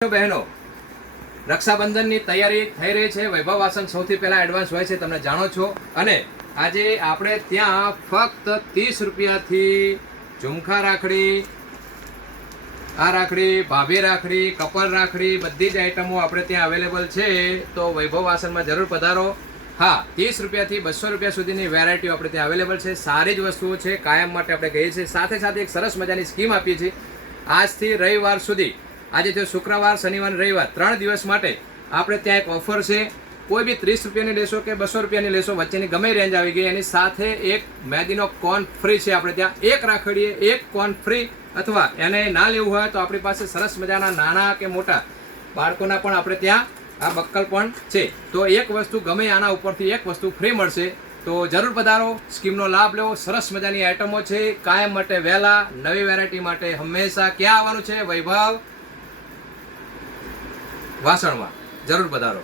બહેનો, રક્ષાબંધનની તૈયારી થઈ રહી છે. વૈભવ વાસણ સૌથી પહેલા એડવાન્સ હોય છે, તમે જાણો છો. અને આજે આપણે ત્યાં ફક્ત 30 રૂપિયાથી ઝુમખા રાખડી, આ રાખડી, ભાભી રાખડી, કપલ રાખડી, બધી જ આઈટમો આપણે ત્યાં અવેલેબલ છે. તો વૈભવ વાસણમાં જરૂર પધારો. હા, 30 રૂપિયાથી 200 રૂપિયા સુધીની વેરાયટીઓ આપણે ત્યાં અવેલેબલ છે. સારી જ વસ્તુઓ છે, કાયમ માટે આપણે કહીએ છીએ. સાથે સાથે એક સરસ મજાની સ્કીમ આપીએ છીએ. આજથી રવિવાર સુધી, આજે જો શુક્રવાર, શનિવાર, રવિવાર 3 દિવસ માટે આપણે ત્યાં એક ઓફર છે. કોઈ બી 30 રૂપિયાની લેશો કે 200 રૂપિયાની લેશો, વચ્ચેની ગમે રેન્જ આવી ગઈ. એની સાથે એક મહેંદીનો કોન ફ્રી છે. આપણે ત્યાં એક રાખડીએ એક કોન ફ્રી. અથવા એને ના લેવું હોય તો આપણી પાસે સરસ મજાના નાના કે મોટા બાળકોના પણ આપણે ત્યાં આ બક્કલ પણ છે. તો એક વસ્તુ ગમે આના ઉપરથી એક વસ્તુ ફ્રી મળશે. તો જરૂર પધારો, સ્કીમનો લાભ લેવો. સરસ મજાની આઈટમો છે, કાયમ માટે વહેલા. નવી વેરાયટી માટે હંમેશા ક્યાં આવવાનું છે? વૈભવ વાસણમાં જરૂર પધારો.